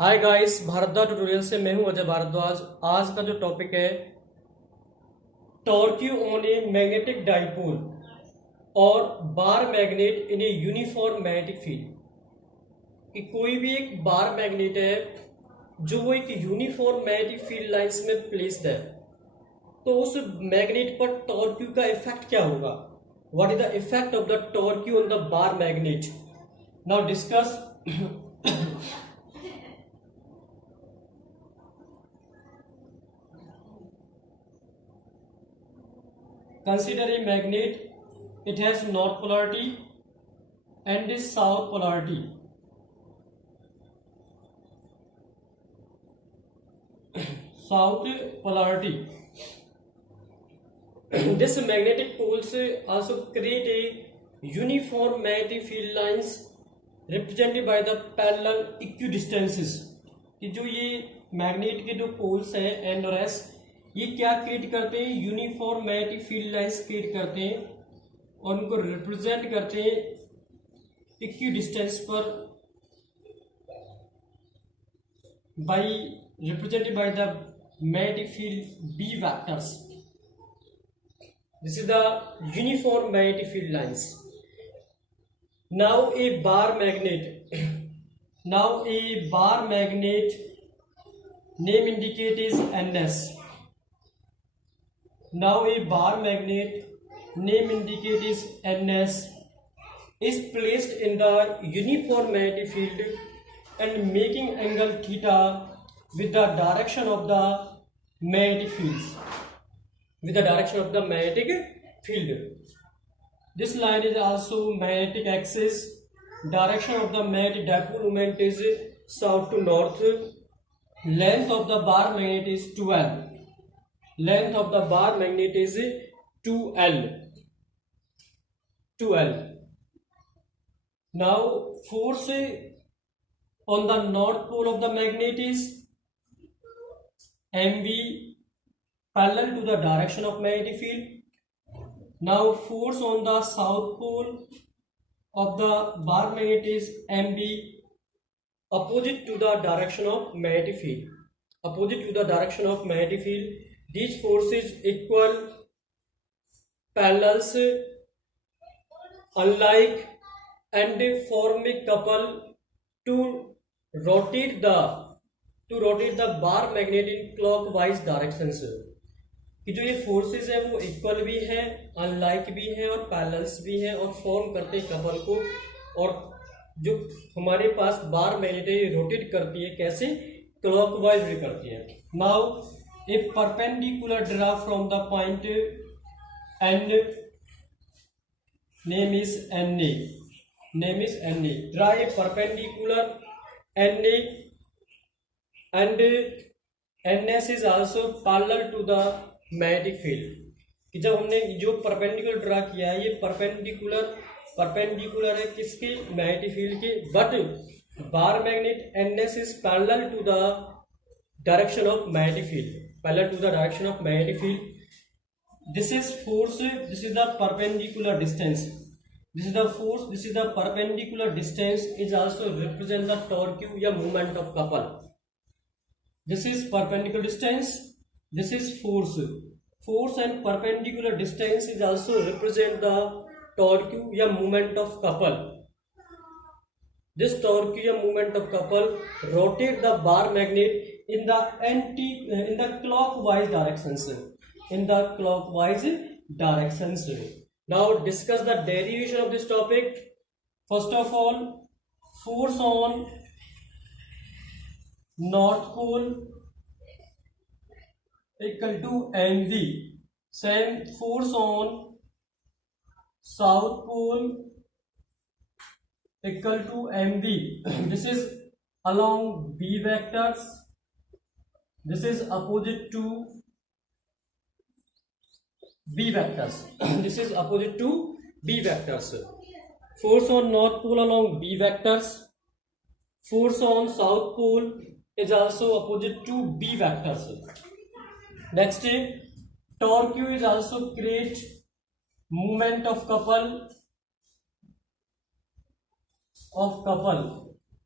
Hi guys, Bhardwaj tutorial से मैं हूं अजय भारद्वाज। आज का जो टॉपिक है टॉर्क्यू ऑन ए मैग्नेटिक डाइपोल और bar magnet in a uniform magnetic field. कि कोई भी एक बार मैग्नेट है जो वो एक यूनिफॉर्म मैग्नेटिक फील्ड लाइंस में प्लेस्ड है, तो उस मैग्नेट पर टॉर्क्यू का इफेक्ट क्या होगा। What is the effect of the torque on the bar magnet. Now discuss. Consider a magnet. It has north polarity and a south polarity. South polarity. This magnetic poles also create a uniform magnetic field lines represented by the parallel equidistances. कि जो ये magnet के जो poles हैं N और S, ये क्या create करते हैं, uniform magnetic field lines create करते हैं और उनको रिप्रेजेंट करते हैं इक्वी डिस्टेंस पर by represented by the magnetic field B vectors. This is the uniform magnetic field lines. Now a bar magnet name indicate is ns. Now a bar magnet name indicate is ns is placed in the uniform magnetic field and making angle theta with the direction of the magnetic fields, with the direction of the magnetic field. This line is also magnetic axis. Direction of the magnetic dipole moment is south to north. Length of the bar magnet is 2L. Length of the bar magnet is 2L. 2L. Now force on the north pole of the magnet is mv, parallel to the direction of magnetic field. Now force on the south pole of the bar magnet is mb, opposite to the direction of magnetic field. Opposite to the direction of magnetic field. These forces equal, parallels, unlike, and form a couple to rotate the bar magnet in clockwise directions. कि जो ये forces है वो equal भी है, unlike भी है और पैरेलल्स भी है और फॉर्म करते हैं कपल को। और जो हमारे पास बार मैग्नेट है ये रोटेट करती है, कैसे, क्लॉकवाइज भी करती है। Now a perpendicular draw from the point and name is N A. Draw a perpendicular N A and ns is also parallel to the magnetic field। कि जब हमने जो परपेंडिकुलर ड्रा किया है ये परपेंडिकुलर है किसके, मैग्नेटिक फील्ड के, but bar magnet ns is parallel to the direction of magnetic field, parallel to the direction of magnetic field. This is force, this is the perpendicular distance, this is the force, this is the perpendicular distance is also represent the torque या movement of couple. This is perpendicular distance, this is force. Force and perpendicular distance is also represent the torque या movement of couple. This torque या movement of couple rotate the bar magnet in the clockwise directions. In the clockwise directions. Now discuss the derivation of this topic. First of all, force on north pole equal to mv, same force on south pole equal to mv. This is along b vectors, this is opposite to b vectors. This is opposite to b vectors. Force on north pole along b vectors, force on south pole is also opposite to b vectors. Next, torque is also create movement of couple.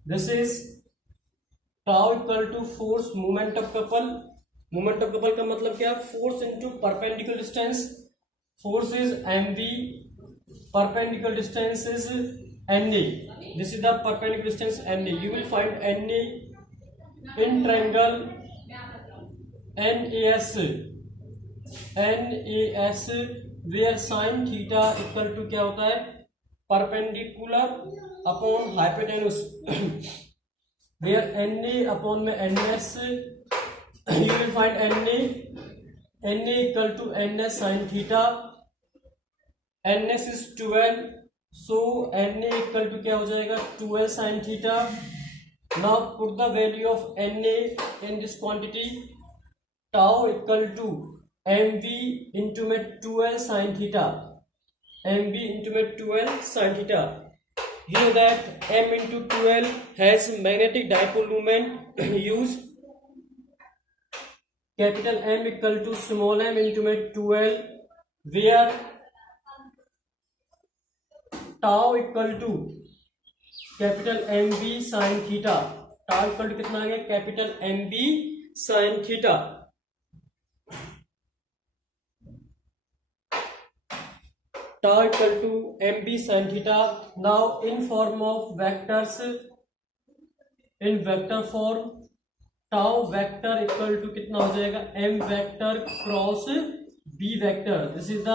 This is tau equal to force moment of couple. Moment of couple का मतलब क्या है? Force into perpendicular distance. Force is mv, perpendicular distance is na. This is the perpendicular distance na. You will find na in triangle nas where sin theta equal to क्या होता है? Perpendicular upon hypotenuse. where na upon में ns, you will find na equal to ns sin theta, ns is 12, so na equal to क्या हो जाएगा? 12 sin theta. Now put the value of na in this quantity. Tau equal to mv into में 12 sin theta, mv into में 12 sin theta. Here that m into 12 has magnetic dipole moment. Use capital M equal to small m into में 12, where tau equal to capital M B sine theta. Tau equal to कितना आ गया? Capital M B sine theta. Tau equal to M B sine theta. Now in form of vectors, in vector form, tau vector equal to कितना हो जाएगा? M vector cross B vector. This is the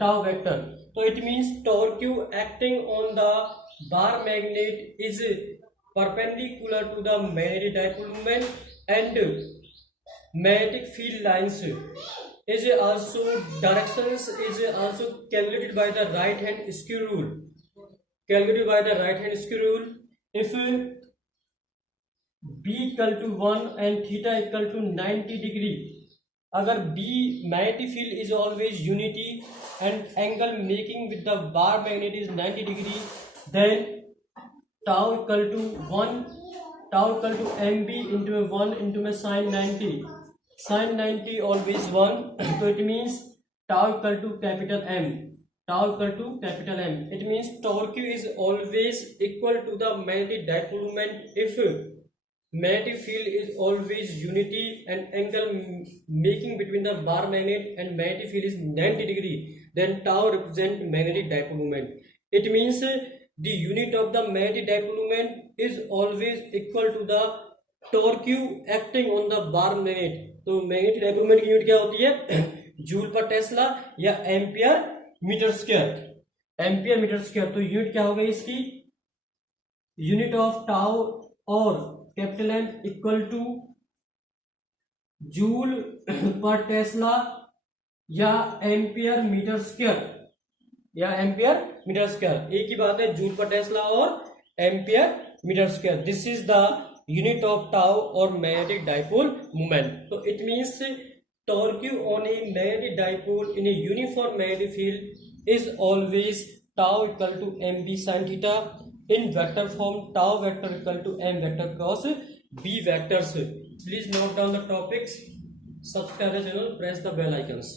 tau vector. So it means torque acting on the bar magnet is perpendicular to the magnetic dipole moment, and magnetic field lines is also directions is also calculated by the right hand skew rule. Calculated by the right hand skew rule. If b equal to 1 and theta equal to 90 degree, अगर B magnetic field is always unity and angle making with the bar magnet is 90 degree, then tau equal to 1, tau equal to mb into 1 into sin 90. Sin 90 always 1, so it means tau equal to capital M. Tau equal to capital M. It means torque is always equal to the magnetic dipole moment if magnetic field is always unity and angle making between the bar magnet and magnetic field is 90 degree, then tau represent magnetic dipole moment. It means the unit of the magnetic dipole moment is always equal to the torque acting on the bar magnet. तो magnetic dipole moment की unit क्या होती है? Joule per tesla या ampere metre square. Ampere metre square. तो unit क्या हो गई इसकी? यूनिट ऑफ टाउ और capital M equal to joule per tesla या एम्पियर मीटर स्क्वायर, या एम्पियर मीटर स्क्वायर। एक ही बात है, जूल पर टेस्ला और ampere metre square. This is the unit of tau और मैग्नेटिक डाइपोल मोमेंट। तो it means torque on a magnetic dipole in a uniform magnetic field is always tau equal to mb sin theta. In vector form, tau vector equal to m vector cross b vectors. Please note down the topics, subscribe the channel, press the bell icons.